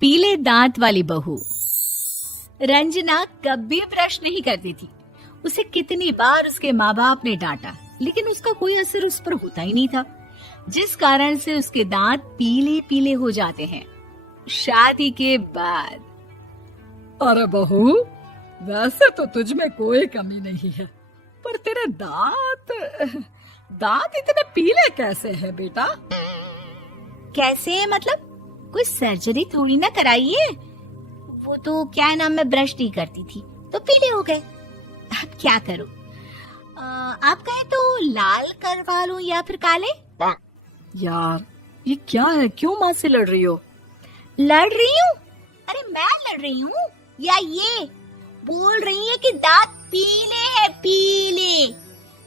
पीले दांत वाली बहू। रंजना कभी ब्रश नहीं करती थी। उसे कितनी बार उसके माँ बाप ने डांटा, लेकिन उसका कोई असर उस पर होता ही नहीं था, जिस कारण से उसके दांत पीले पीले हो जाते हैं। शादी के बाद अरे बहू, वैसे तो तुझ में कोई कमी नहीं है, पर तेरे दांत इतने पीले कैसे हैं बेटा? कैसे मतलब? कोई सर्जरी थोड़ी ना कराई है। वो तो क्या नाम, मैं ब्रश नहीं करती थी तो पीले हो गए। अब क्या करूं? आप कहें तो लाल करवा लूं या फिर काले? यार ये क्या है, क्यों माँ से लड़ रही हो? लड़ रही हूँ? अरे मैं लड़ रही हूँ या ये बोल रही है कि दांत पीले हैं, पीले।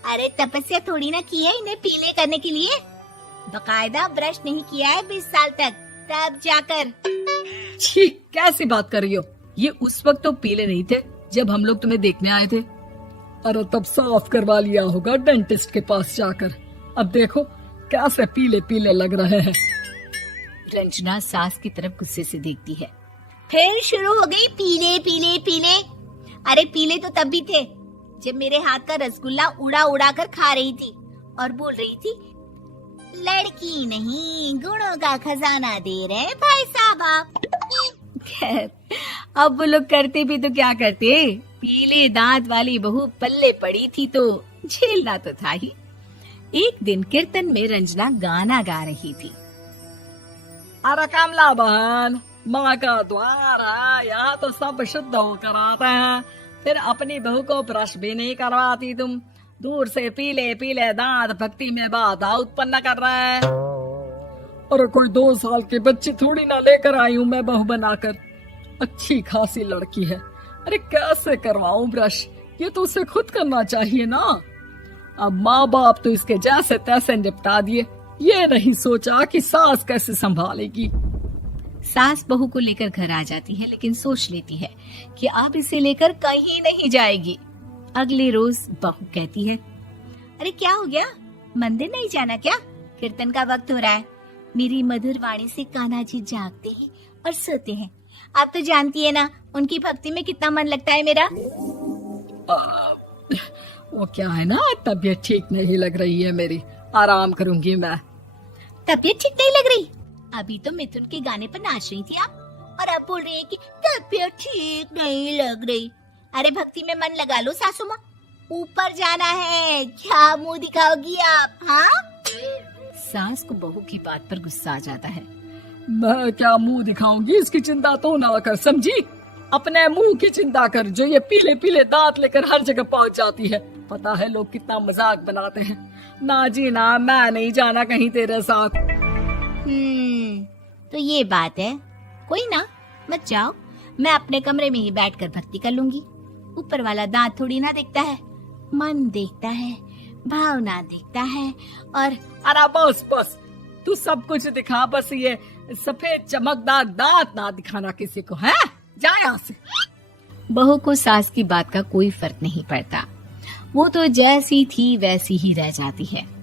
अरे तपस्या थोड़ी ना की है इन्हें पीले करने के लिए। बकायदा ब्रश नहीं किया है 20 साल तक, तब जाकर। छी, कैसी बात कर रही हो? ये उस वक्त तो पीले नहीं थे जब हम लोग तुम्हें देखने आए थे। अरे तब साफ करवा लिया होगा डेंटिस्ट के पास जाकर। अब देखो कैसे पीले पीले लग रहे हैं। रंजना सास की तरफ गुस्से से देखती है। फिर शुरू हो गई पीले पीले पीले। अरे पीले तो तब भी थे जब मेरे हाथ का रसगुल्ला उड़ा उड़ा कर खा रही थी और बोल रही थी, लड़की नहीं गुणों का खजाना दे रहे भाई साहब आप। खैर, अब वो लोग करते भी तो क्या करते, पीले दांत वाली बहू पल्ले पड़ी थी तो झेलना तो था ही। एक दिन कीर्तन में रंजना गाना गा रही थी। अरे कमला बहन, माँ का द्वार है, यहाँ तो सब शुद्ध होकर आते हैं, फिर अपनी बहू को ब्रश भी नहीं करवाती तुम। दूर से पीले पीले दांत भक्ति में बाधा उत्पन्न कर रहे हैं। अरे कोई 2 साल की बच्ची थोड़ी ना लेकर आई हूँ मैं बहू बनाकर। अच्छी खासी लड़की है, अरे कैसे करवाऊं ब्रश? ये तो उसे खुद करना चाहिए ना। अब माँ बाप तो इसके जैसे तैसे निपटा दिए, ये नहीं सोचा कि सास कैसे संभालेगी। सास बहू को लेकर घर आ जाती है, लेकिन सोच लेती है कि अब इसे लेकर कहीं नहीं जाएगी। अगले रोज बहू कहती है, अरे क्या हो गया, मंदिर नहीं जाना क्या? कीर्तन का वक्त हो रहा है। मेरी मधुर वाणी से कान्हा जी जागते हैं और सोते हैं। आप तो जानती है ना उनकी भक्ति में कितना मन लगता है मेरा। वो क्या है ना, तबीयत ठीक नहीं लग रही है मेरी, आराम करूंगी मैं। तबीयत ठीक नहीं लग रही? अभी तो मिथुन के गाने पर नाच रही थी आप, और अब बोल रही है कि तबीयत ठीक नहीं लग रही। अरे भक्ति में मन लगा लो सासू माँ, ऊपर जाना है, क्या मुंह दिखाओगी आप? हाँ? सास को बहू की बात पर गुस्सा आ जाता है। मैं क्या मुंह दिखाऊंगी, इसकी चिंता तो ना कर, समझी? अपने मुंह की चिंता कर, जो ये पीले पीले दांत लेकर हर जगह पहुंच जाती है। पता है लोग कितना मजाक बनाते हैं। ना जी ना, मैं नहीं जाना कहीं तेरे साथ। तो ये बात है, कोई ना, मत जाओ, मैं अपने कमरे में ही बैठकर भक्ति कर लूंगी। ऊपर वाला दांत थोड़ी ना देखता है, मन देखता है, भावना देखता है। और अरे बस बस, तू सब कुछ दिखा, बस ये सफेद चमकदार दांत ना दिखाना किसी को, है? जा यहाँ से। बहू को सास की बात का कोई फर्क नहीं पड़ता, वो तो जैसी थी वैसी ही रह जाती है।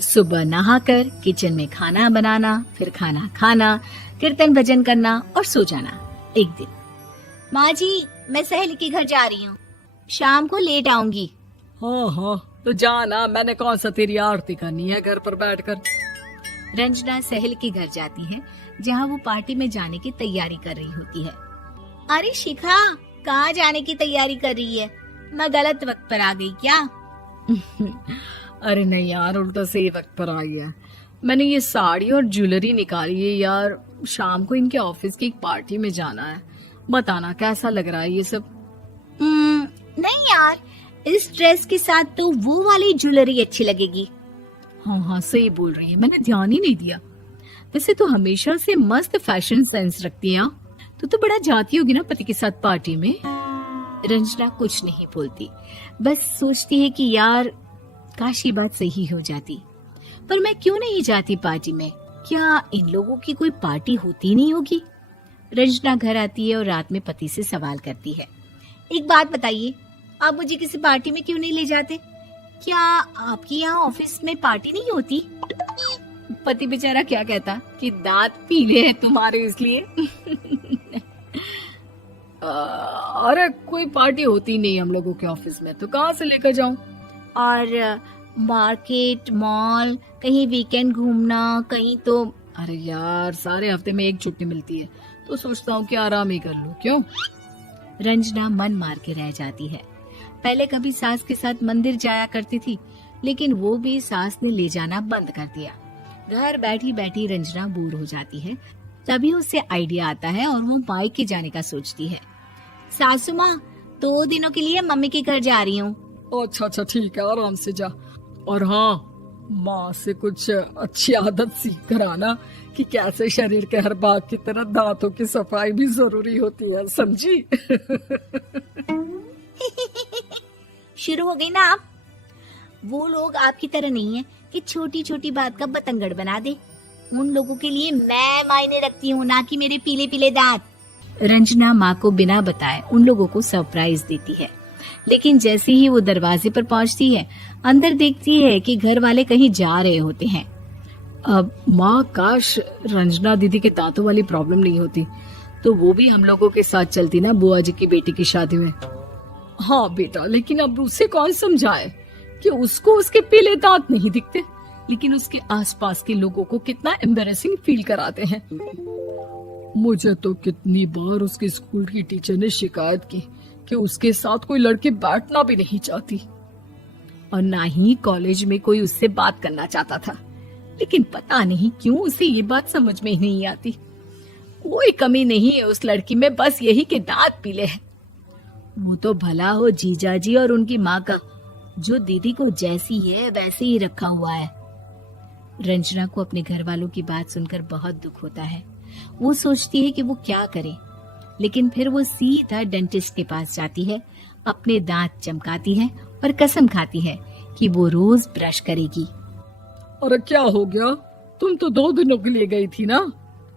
सुबह नहाकर किचन में खाना बनाना, फिर खाना खाना, कीर्तन भजन करना और सो जाना। एक दिन, माँ जी मैं सहेली के घर जा रही हूँ, शाम को लेट आऊंगी। हाँ हाँ तो जाना, मैंने कौन सा तेरी आरती करनी है घर पर बैठकर। रंजना सहेली के घर जाती है, जहाँ वो पार्टी में जाने की तैयारी कर रही होती है। अरे शिखा, कहाँ जाने की तैयारी कर रही है? मैं गलत वक्त पर आ गई क्या? अरे नहीं यार, उल्टा सही वक्त पर आ गया। मैंने ये साड़ी और ज्वेलरी निकाली है यार, शाम को इनके ऑफिस की एक पार्टी में जाना है। बताना कैसा लग रहा है ये सब? नहीं यार, इस ड्रेस के साथ तो वो वाली ज्वेलरी अच्छी लगेगी। हाँ हाँ सही बोल रही है, मैंने ध्यान ही नहीं दिया। वैसे तो हमेशा से मस्त फैशन सेंस रखती है। तो बड़ा जाती होगी ना पति के साथ पार्टी में। रंजना कुछ नहीं बोलती, बस सोचती है कि यार काश ये बात सही हो जाती, पर मैं क्यों नहीं जाती पार्टी में? क्या इन लोगों की कोई पार्टी होती नहीं होगी? रंजना घर आती है और रात में पति से सवाल करती है, एक बात बताइए, आप मुझे किसी पार्टी में क्यों नहीं ले जाते? क्या आपकी यहाँ ऑफिस में पार्टी नहीं होती? पति बेचारा क्या कहता कि दांत पीले हैं तुम्हारे इसलिए। अरे कोई पार्टी होती नहीं हम लोगों के ऑफिस में, तो कहाँ से लेकर जाऊं? और मार्केट, मॉल, कहीं वीकेंड घूमना, कहीं तो। अरे यार, सारे हफ्ते में एक छुट्टी मिलती है, तो सोचता हूँ कि आराम ही कर लूं। क्यों? रंजना मन मार के रह जाती है। पहले कभी सास के साथ मंदिर जाया करती थी, लेकिन वो भी सास ने ले जाना बंद कर दिया। घर बैठी बैठी रंजना बोर हो जाती है। तभी उसे आइडिया आता है और वो मायके जाने का सोचती है। सासू माँ, 2 दिनों के लिए मम्मी के घर जा रही हूँ। अच्छा अच्छा, ठीक है, आराम से जा। और हाँ, माँ से कुछ अच्छी आदत सीख कर आना कि कैसे शरीर के हर भाग की तरह दांतों की सफाई भी जरूरी होती है, समझी? शुरू हो गई ना आप। वो लोग आपकी तरह नहीं है कि छोटी छोटी बात का बतंगड़ बना दे। उन लोगों के लिए मैं मायने रखती हूँ, ना कि मेरे पीले पीले दांत। रंजना माँ को बिना बताए उन लोगों को सरप्राइज देती है, लेकिन जैसे ही वो दरवाजे पर पहुंचती है, अंदर देखती है कि घर वाले कहीं जा रहे होते हैं। अब माँ, काश रंजना दीदी के दांतों वाली प्रॉब्लम नहीं होती, तो वो भी हम लोगों के साथ चलती ना बुआ जी की बेटी की शादी में। हाँ बेटा, लेकिन अब उसे कौन समझाए कि उसको उसके पीले दांत नहीं दिखते, लेकिन उसके आसपास के लोगों को कितना एम्बैरेसिंग फील कराते हैं। मुझे तो कितनी बार उसके स्कूल की टीचर ने शिकायत की कि उसके साथ कोई लड़की बैठना भी नहीं चाहती, और ना ही कॉलेज में कोई उससे बात करना चाहता था। लेकिन पता नहीं क्यों उसे ये बात समझ में ही नहीं आती। कोई कमी नहीं है उस लड़की में, बस यही कि दांत पीले हैं। वो तो भला हो जीजा जी और उनकी माँ का, जो दीदी को जैसी है वैसे ही रखा हुआ है। रंजना को अपने घर वालों की बात सुनकर बहुत दुख होता है। वो सोचती है कि वो क्या करे, लेकिन फिर वो सीधा डेंटिस्ट के पास जाती है, अपने दांत चमकाती है और कसम खाती है कि वो रोज ब्रश करेगी। अरे क्या हो गया? तुम तो 2 दिनों के लिए गई थी ना,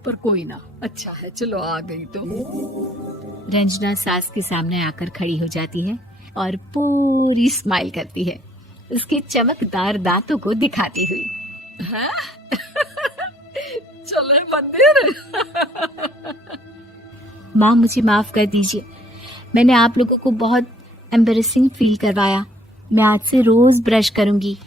पर कोई ना, अच्छा है, चलो आ गई तो। रंजना सास के सामने आकर खड़ी हो जाती है और पूरी स्माइल करती है, उसके चमकदार दांतों को दिखाती हुई। हैं? चले मंदिर। माँ, मुझे माफ कर दीजिए, मैंने आप लोगों को बहुत एम्बैरेसिंग फील करवाया। मैं आज से रोज ब्रश करूंगी।